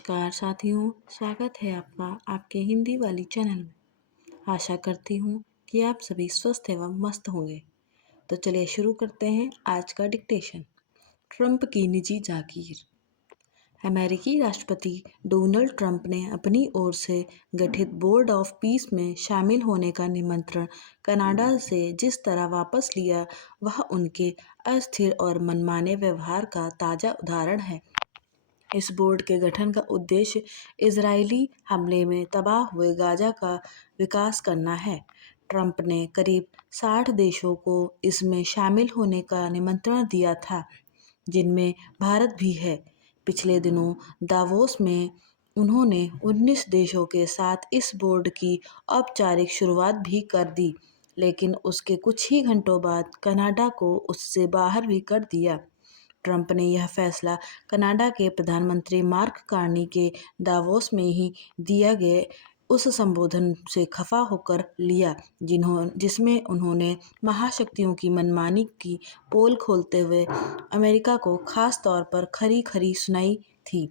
नमस्कार साथियों, स्वागत है आपका आपके हिंदी वाली चैनल में। आशा करती हूँ कि आप सभी स्वस्थ एवं मस्त होंगे। तो चलिए शुरू करते हैं आज का डिक्टेशन। ट्रंप की निजी जागीर। अमेरिकी राष्ट्रपति डोनाल्ड ट्रंप ने अपनी ओर से गठित बोर्ड ऑफ पीस में शामिल होने का निमंत्रण कनाडा से जिस तरह वापस लिया, वह उनके अस्थिर और मनमाने व्यवहार का ताज़ा उदाहरण है। इस बोर्ड के गठन का उद्देश्य इजरायली हमले में तबाह हुए गाजा का विकास करना है। ट्रंप ने करीब 60 देशों को इसमें शामिल होने का निमंत्रण दिया था, जिनमें भारत भी है। पिछले दिनों दावोस में उन्होंने 19 देशों के साथ इस बोर्ड की औपचारिक शुरुआत भी कर दी, लेकिन उसके कुछ ही घंटों बाद कनाडा को उससे बाहर भी कर दिया। ट्रंप ने यह फैसला कनाडा के प्रधानमंत्री मार्क कार्नी के दावोस में ही दिए गए उस संबोधन से खफा होकर लिया, जिसमें उन्होंने महाशक्तियों की मनमानी की पोल खोलते हुए अमेरिका को खास तौर पर खरी खरी सुनाई थी।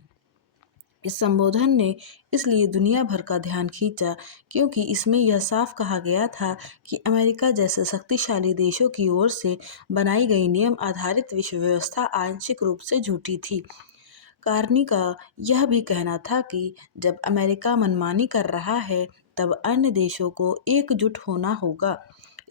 इस संबोधन ने इसलिए दुनिया भर का ध्यान खींचा क्योंकि इसमें यह साफ कहा गया था कि अमेरिका जैसे शक्तिशाली देशों की ओर से बनाई गई नियम आधारित विश्व व्यवस्था आंशिक रूप से झूठी थी। कार्नी का यह भी कहना था कि जब अमेरिका मनमानी कर रहा है, तब अन्य देशों को एकजुट होना होगा।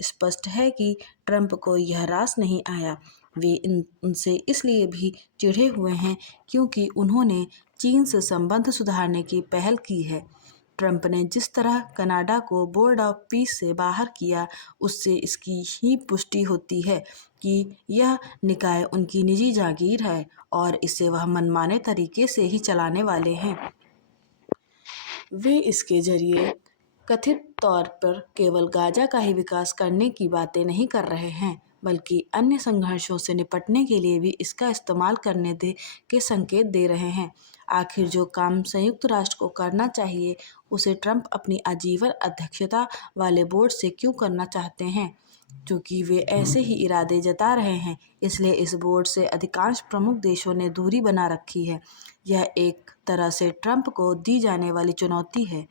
स्पष्ट है कि ट्रंप को यह रास नहीं आया। वे उनसे इसलिए भी चिढ़े हुए हैं क्योंकि उन्होंने चीन से संबंध सुधारने की पहल की है। ट्रंप ने जिस तरह कनाडा को बोर्ड ऑफ पीस से बाहर किया, उससे इसकी ही पुष्टि होती है कि यह निकाय उनकी निजी जागीर है और इसे वह मनमाने तरीके से ही चलाने वाले हैं। वे इसके जरिए कथित तौर पर केवल गाजा का ही विकास करने की बातें नहीं कर रहे हैं, बल्कि अन्य संघर्षों से निपटने के लिए भी इसका इस्तेमाल करने के संकेत दे रहे हैं। आखिर जो काम संयुक्त राष्ट्र को करना चाहिए, उसे ट्रंप अपनी आजीवन अध्यक्षता वाले बोर्ड से क्यों करना चाहते हैं? क्योंकि वे ऐसे ही इरादे जता रहे हैं, इसलिए इस बोर्ड से अधिकांश प्रमुख देशों ने दूरी बना रखी है। यह एक तरह से ट्रंप को दी जाने वाली चुनौती है।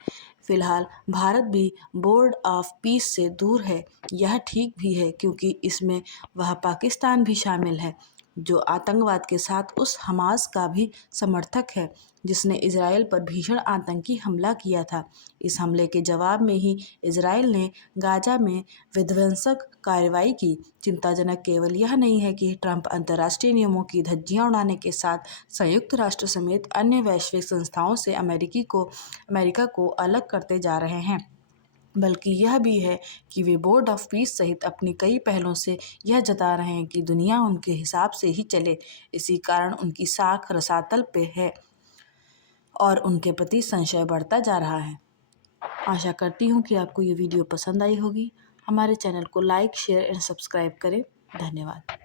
फिलहाल भारत भी बोर्ड ऑफ पीस से दूर है। यह ठीक भी है क्योंकि इसमें वह पाकिस्तान भी शामिल है, जो आतंकवाद के साथ उस हमास का भी समर्थक है, जिसने इजरायल पर भीषण आतंकी हमला किया था। इस हमले के जवाब में ही इजरायल ने गाजा में विध्वंसक कार्रवाई की। चिंताजनक केवल यह नहीं है कि ट्रंप अंतर्राष्ट्रीय नियमों की धज्जियां उड़ाने के साथ संयुक्त राष्ट्र समेत अन्य वैश्विक संस्थाओं से अमेरिका को अलग करते जा रहे हैं, बल्कि यह भी है कि वे बोर्ड ऑफ पीस सहित अपनी कई पहलों से यह जता रहे हैं कि दुनिया उनके हिसाब से ही चले। इसी कारण उनकी साख रसातल पे है और उनके प्रति संशय बढ़ता जा रहा है। आशा करती हूँ कि आपको ये वीडियो पसंद आई होगी। हमारे चैनल को लाइक, शेयर एंड सब्सक्राइब करें। धन्यवाद।